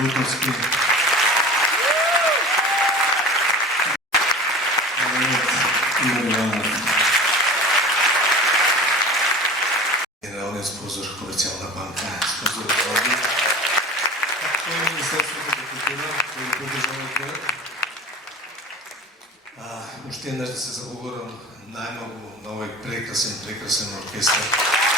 Бутовски. Генералниот спонзор Комерцијална банка, спонзор овде. Както и Министерството за култура, кој го поддржава проект. Уште еднаш да се заблагодарам најмногу на овој прекрасен оркестар.